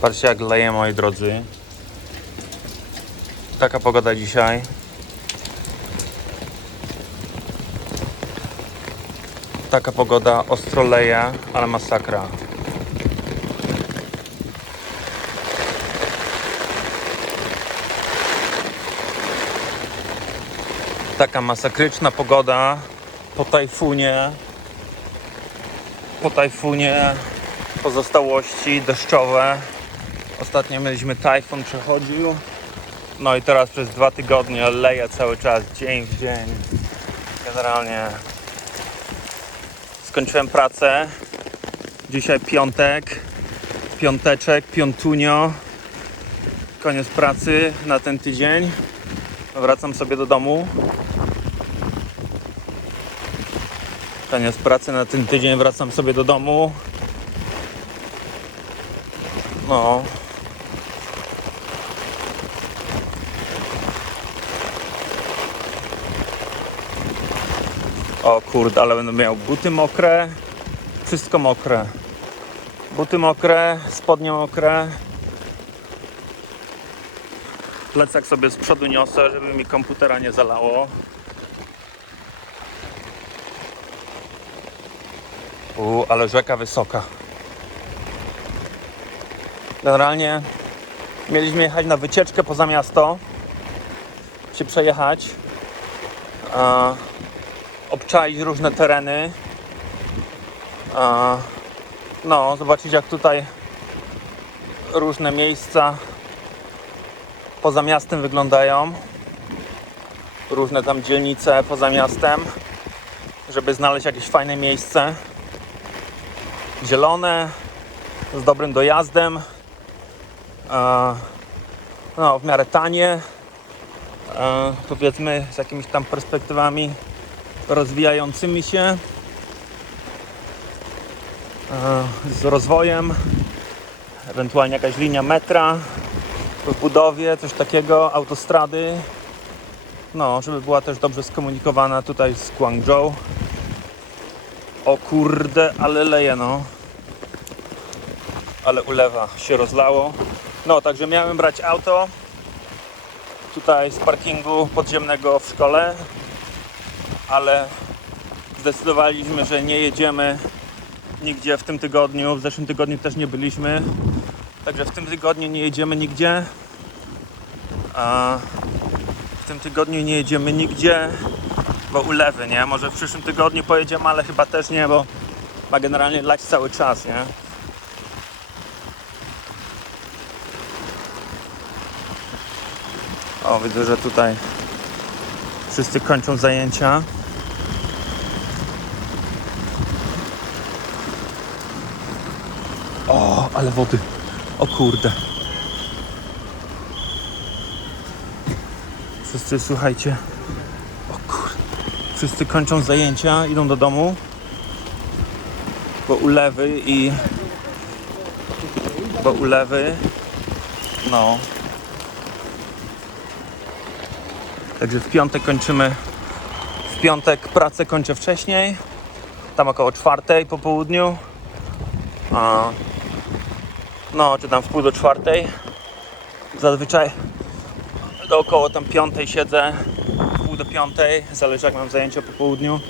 Patrzcie jak leje moi drodzy. Taka pogoda dzisiaj. Taka pogoda ostro leje, ale masakra. Taka masakryczna pogoda po tajfunie. Po tajfunie pozostałości deszczowe. Ostatnio mieliśmy tajfun, przechodził. No i teraz przez dwa tygodnie leje cały czas, dzień w dzień. Generalnie skończyłem pracę. Dzisiaj piątek, piąteczek, piątunio. Koniec pracy na ten tydzień. Wracam sobie do domu. Koniec pracy na ten tydzień, wracam sobie do domu. No. O kurde, ale będę miał buty mokre. Wszystko mokre. Buty mokre, spodnie mokre. Plecak sobie z przodu niosę, żeby mi komputera nie zalało. U, ale rzeka wysoka. Generalnie mieliśmy jechać na wycieczkę poza miasto, się przejechać, a, obczaić różne tereny, no, zobaczyć jak tutaj różne miejsca poza miastem wyglądają, różne tam dzielnice poza miastem, żeby znaleźć jakieś fajne miejsce, zielone, z dobrym dojazdem, no, w miarę tanie, powiedzmy z jakimiś tam perspektywami rozwijającymi się, e, z rozwojem, ewentualnie jakaś linia metra w budowie, coś takiego, autostrady, no, żeby była też dobrze skomunikowana tutaj z Guangzhou. O kurde, ale leje no ale ulewa się rozlało. No, także miałem brać auto tutaj z parkingu podziemnego w szkole, ale zdecydowaliśmy, że nie jedziemy nigdzie w tym tygodniu. W zeszłym tygodniu też nie byliśmy, także w tym tygodniu nie jedziemy nigdzie. A w tym tygodniu nie jedziemy nigdzie, bo ulewy, nie? Może w przyszłym tygodniu pojedziemy, ale chyba też nie, bo ma generalnie lać cały czas, nie? O, widzę, że tutaj wszyscy kończą zajęcia. O, ale wody. O kurde. Wszyscy, słuchajcie. O kurde. Wszyscy kończą zajęcia, idą do domu. Bo ulewy i... Bo ulewy... No, Także w piątek kończymy. W piątek pracę kończę wcześniej. Tam około czwartej po południu. A, no, czy tam w pół do czwartej. Zazwyczaj do około tam piątej siedzę. W pół do piątej. Zależy jak mam zajęcia po południu.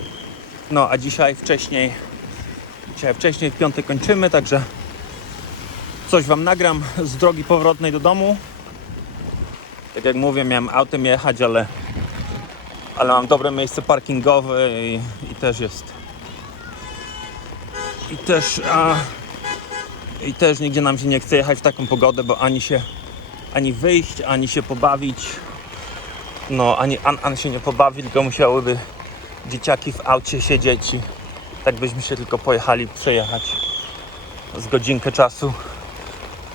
No, a dzisiaj wcześniej. Dzisiaj wcześniej w piątek kończymy, także coś wam nagram z drogi powrotnej do domu. Tak jak mówię, miałem autem jechać, ale, ale mam dobre miejsce parkingowe i, i też jest. I też, a, I też nigdzie nam się nie chce jechać w taką pogodę, bo ani się ani wyjść, ani się pobawić. No, ani an, an się nie pobawi, tylko musiałyby dzieciaki w aucie siedzieć i tak byśmy się tylko pojechali przejechać z godzinkę czasu.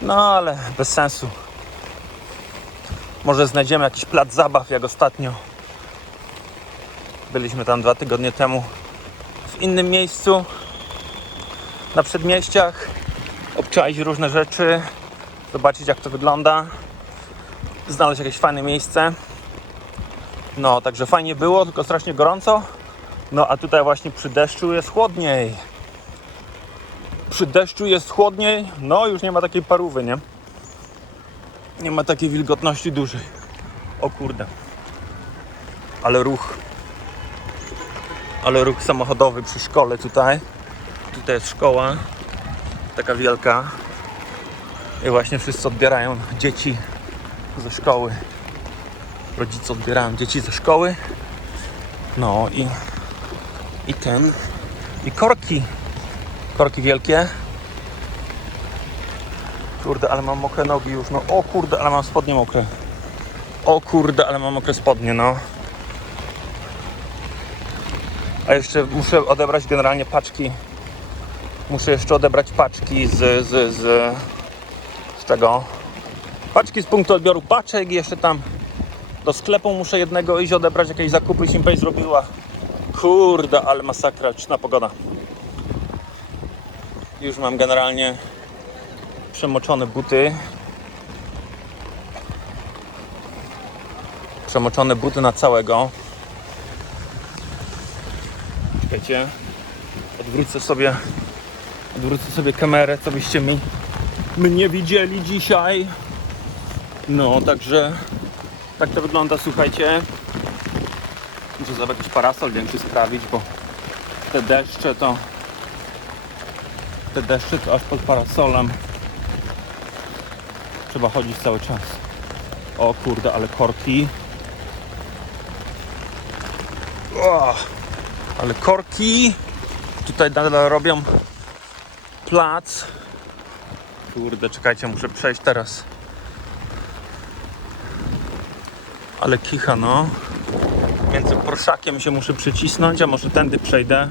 No ale bez sensu. Może znajdziemy jakiś plac zabaw, jak ostatnio. Byliśmy tam dwa tygodnie temu w innym miejscu, na przedmieściach, obczaić różne rzeczy, zobaczyć jak to wygląda, znaleźć jakieś fajne miejsce. No, także fajnie było, tylko strasznie gorąco. No, a tutaj właśnie przy deszczu jest chłodniej. Przy deszczu jest chłodniej, no już nie ma takiej parówy, nie? Nie ma takiej wilgotności dużej. O kurde. Ale ruch. Ale ruch samochodowy przy szkole tutaj. Tutaj jest szkoła. Taka wielka. I właśnie wszyscy odbierają dzieci ze szkoły. Rodzice odbierają dzieci ze szkoły. No i, i ten. I korki. Korki wielkie. Kurde, ale mam mokre nogi już. No o kurde, ale mam spodnie mokre. O kurde, ale mam mokre spodnie, no. A jeszcze muszę odebrać generalnie paczki. Muszę jeszcze odebrać paczki z, z, z, z czego? Paczki z punktu odbioru paczek i jeszcze tam do sklepu muszę jednego iść odebrać, jakieś zakupy Simpej zrobiła. Kurde, ale masakra, na pogoda. Już mam generalnie przemoczone buty. Przemoczone buty na całego. Czekajcie. Odwrócę sobie odwrócę sobie kamerę, co byście mi mnie widzieli dzisiaj. No, także tak to wygląda, słuchajcie. Muszę jakiś parasol większy sprawić, bo te deszcze to te deszcze to aż pod parasolem trzeba chodzić cały czas. O kurde, ale korki. O, ale korki tutaj nadal robią plac. Kurde, czekajcie, muszę przejść teraz. Ale kicha, no. Między Porszakiem się muszę przycisnąć, a może tędy przejdę.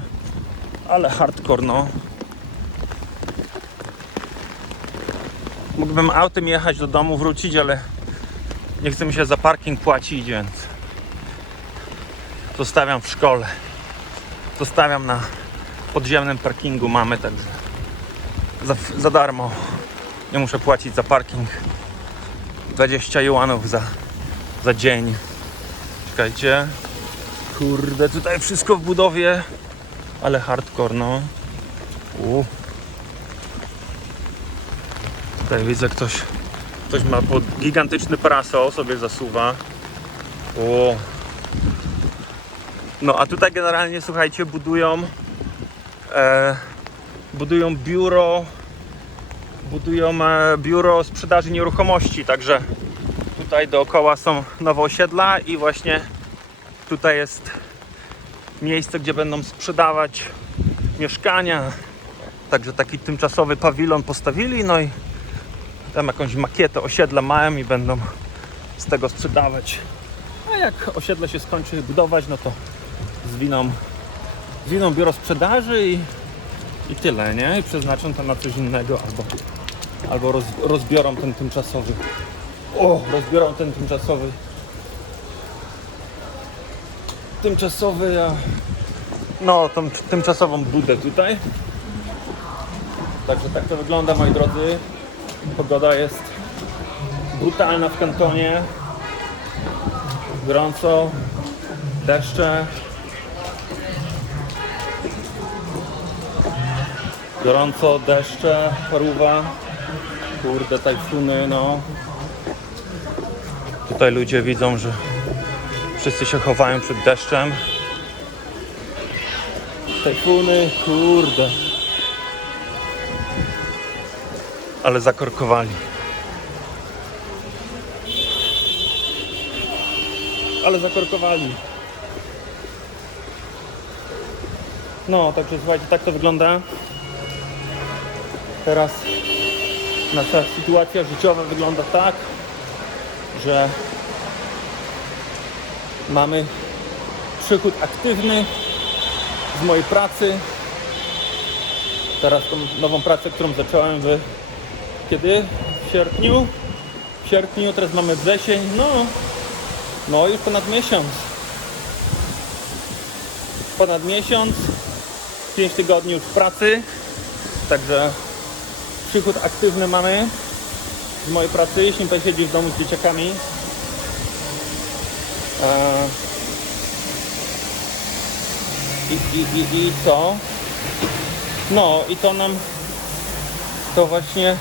Ale hardcore, no. Mógłbym autem jechać do domu, wrócić, ale nie chce mi się za parking płacić, więc zostawiam w szkole. Zostawiam na podziemnym parkingu mamy, także za, za darmo. Nie muszę płacić za parking. 20 juanów za, za dzień. Czekajcie. Kurde, tutaj wszystko w budowie, ale hardcore, no. U. Tutaj widzę ktoś, ktoś ma pod gigantyczny parasol, sobie zasuwa. O. No a tutaj generalnie, słuchajcie, budują e, budują biuro budują e, biuro sprzedaży nieruchomości, także tutaj dookoła są nowe osiedla i właśnie tutaj jest miejsce, gdzie będą sprzedawać mieszkania. Także taki tymczasowy pawilon postawili, no i tam jakąś makietę osiedla mają i będą z tego sprzedawać. A jak osiedle się skończy budować, no to zwiną, zwiną biuro sprzedaży i i tyle, nie? I przeznaczą to na coś innego albo, albo roz, rozbiorą ten tymczasowy. O, rozbiorą ten tymczasowy. Tymczasowy, a no, tą tymczasową budę tutaj. Także tak to wygląda, moi drodzy. Pogoda jest brutalna w kantonie. Gorąco, deszcze, Gorąco, deszcze, paruwa, kurde, tajfuny, no. Tutaj ludzie widzą, że wszyscy się chowają przed deszczem. Tajfuny, kurde. Ale zakorkowali. Ale zakorkowali. No, także słuchajcie, tak to wygląda. Teraz nasza sytuacja życiowa wygląda tak, że mamy przychód aktywny z mojej pracy. Teraz tą nową pracę, którą zacząłem w kiedy? W sierpniu. W sierpniu, teraz mamy wrzesień. No, no już ponad miesiąc. Ponad miesiąc. 5 tygodni już pracy. Także przychód aktywny mamy z mojej pracy, pan siedzi w domu z dzieciakami. Eee, I, i, i, I co? No i to nam to właśnie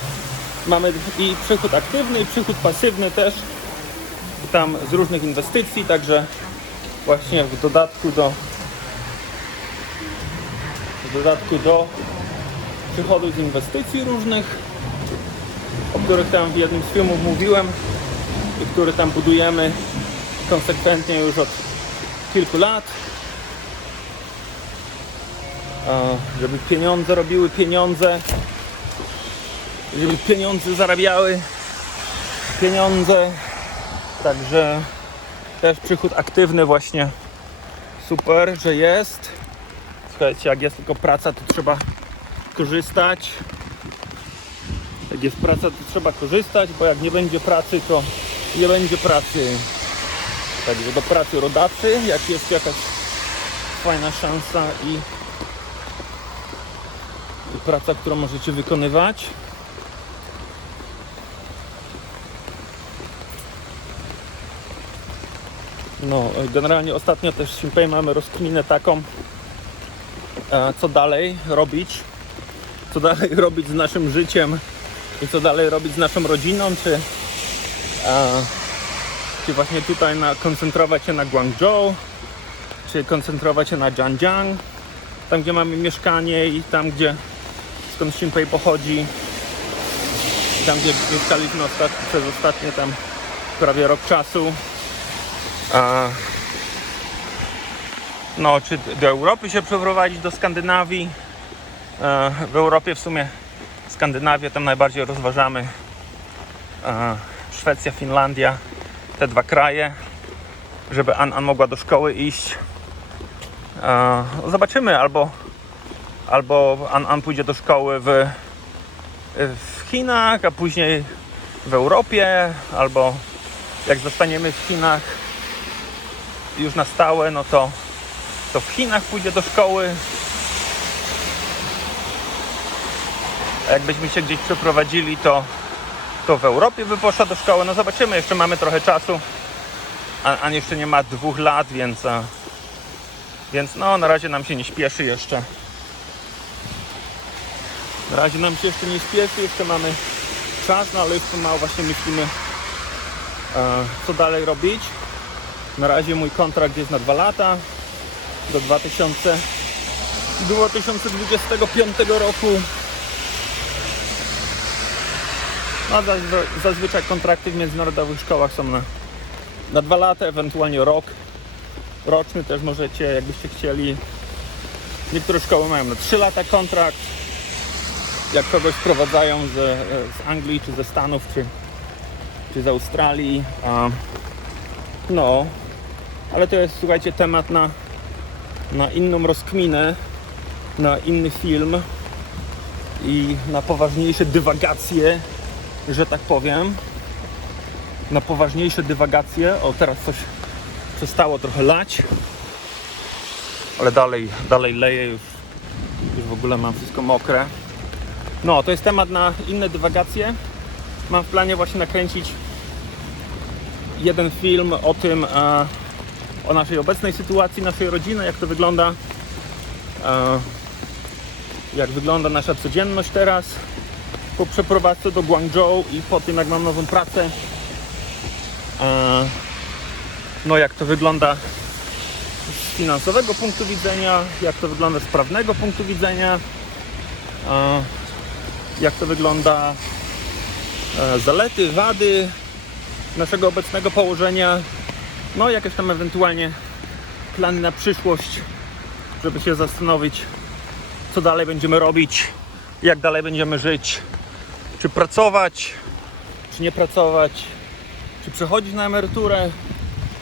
mamy i przychód aktywny, i przychód pasywny też. Tam z różnych inwestycji, także właśnie w dodatku do w dodatku do przychodu z inwestycji różnych, o których tam w jednym z filmów mówiłem i które tam budujemy konsekwentnie już od kilku lat. Żeby pieniądze robiły pieniądze, żeby pieniądze zarabiały pieniądze. Także też przychód aktywny właśnie super, że jest. Słuchajcie, jak jest tylko praca, to trzeba korzystać. Jak jest praca, to trzeba korzystać, bo jak nie będzie pracy, to nie będzie pracy. Także do pracy rodacy, jak jest jakaś fajna szansa i, i praca, którą możecie wykonywać. No, generalnie ostatnio też z Simpay mamy rozkminę taką, e, co dalej robić, co dalej robić z naszym życiem i co dalej robić z naszą rodziną, czy, czy właśnie tutaj na, koncentrować się na Guangzhou, czy koncentrować się na Zhanjiang, tam gdzie mamy mieszkanie i tam gdzie skąd Simpay pochodzi, tam gdzie mieszkaliśmy ostat, przez ostatnie tam prawie rok czasu. No, czy do Europy się przeprowadzić, do Skandynawii. E, W Europie w sumie Skandynawię tam najbardziej rozważamy. E, Szwecja, Finlandia, te dwa kraje, żeby An, An mogła do szkoły iść. E, Zobaczymy, albo, albo An, An pójdzie do szkoły w, w Chinach, a później w Europie, albo jak zostaniemy w Chinach już na stałe, no to, to w Chinach pójdzie do szkoły. Jakbyśmy się gdzieś przeprowadzili, to, to w Europie by poszła do szkoły. No zobaczymy, jeszcze mamy trochę czasu. A, a jeszcze nie ma dwóch lat, więc, więc no na razie nam się nie śpieszy jeszcze. Na razie nam się jeszcze nie śpieszy, jeszcze mamy czas, no ale już pomału właśnie myślimy, e, co dalej robić. Na razie mój kontrakt jest na dwa lata do 2000 2025 roku. No, zazwy- zazwyczaj kontrakty w międzynarodowych szkołach są na, na dwa lata, ewentualnie rok. Roczny też możecie, jakbyście chcieli. Niektóre szkoły mają na 3 lata kontrakt. Jak kogoś sprowadzają z, z Anglii, czy ze Stanów, czy, czy z Australii. A, no, ale to jest, słuchajcie, temat na, na inną rozkminę, na inny film i na poważniejsze dywagacje, że tak powiem. Na poważniejsze dywagacje. O, teraz coś przestało trochę lać, ale dalej, dalej leje już, już w ogóle mam wszystko mokre. No, to jest temat na inne dywagacje. Mam w planie właśnie nakręcić jeden film o tym, e, o naszej obecnej sytuacji, naszej rodziny, jak to wygląda, e, jak wygląda nasza codzienność teraz po przeprowadzce do Guangzhou i po tym, jak mam nową pracę. E, no, jak to wygląda z finansowego punktu widzenia, jak to wygląda z prawnego punktu widzenia, e, jak to wygląda e, zalety, wady naszego obecnego położenia, no jakieś tam ewentualnie plany na przyszłość, żeby się zastanowić, co dalej będziemy robić, jak dalej będziemy żyć, czy pracować, czy nie pracować, czy przechodzić na emeryturę,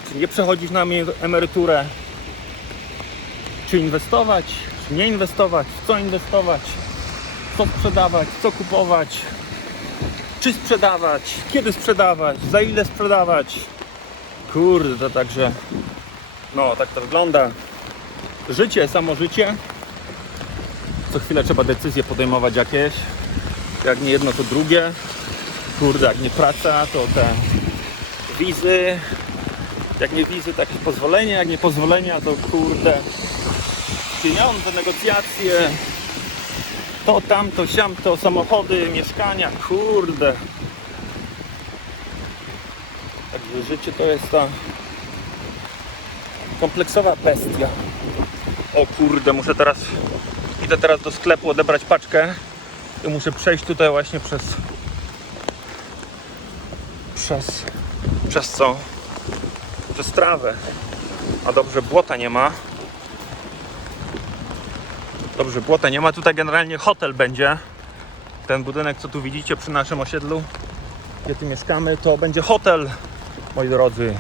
czy nie przechodzić na emeryturę, czy inwestować, czy nie inwestować, w co inwestować, co sprzedawać, co kupować, czy sprzedawać, kiedy sprzedawać, za ile sprzedawać. Kurde, to także. No, tak to wygląda. Życie, samo życie. Co chwilę trzeba decyzje podejmować jakieś. Jak nie jedno, to drugie. Kurde, jak nie praca, to te wizy. Jak nie wizy, to jakieś pozwolenia. Jak nie pozwolenia, to kurde pieniądze, negocjacje. To, tamto, siamto, samochody, mieszkania, kurde. Także życie to jest ta kompleksowa bestia. O kurde, muszę teraz, idę teraz do sklepu odebrać paczkę i muszę przejść tutaj właśnie przez, przez, przez co? Przez trawę. A dobrze, błota nie ma. Dobrze, błota nie ma. Tutaj generalnie hotel będzie. Ten budynek, co tu widzicie przy naszym osiedlu, gdzie tu mieszkamy, to będzie hotel, moi drodzy.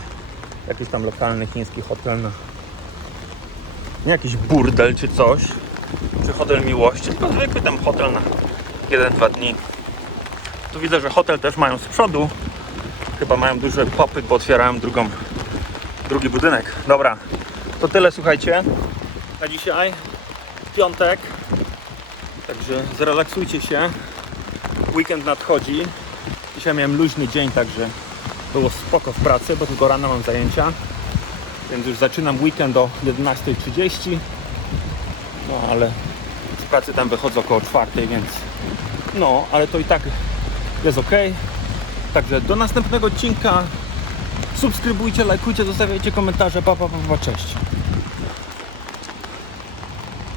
Jakiś tam lokalny chiński hotel. Nie jakiś burdel czy coś, czy hotel miłości, tylko zwykły tam hotel na 1-2 dni. Tu widzę, że hotel też mają z przodu. Chyba mają duży popyt, bo otwierają drugą, drugi budynek. Dobra, to tyle słuchajcie na dzisiaj. Piątek. Także zrelaksujcie się. Weekend nadchodzi. Dzisiaj miałem luźny dzień, także było spoko w pracy, bo tylko rano mam zajęcia. Więc już zaczynam weekend o 11.30. No ale z pracy tam wychodzę około 4, więc no, ale to i tak jest ok. Także do następnego odcinka. Subskrybujcie, lajkujcie, zostawiajcie komentarze. Pa, pa, pa, pa cześć.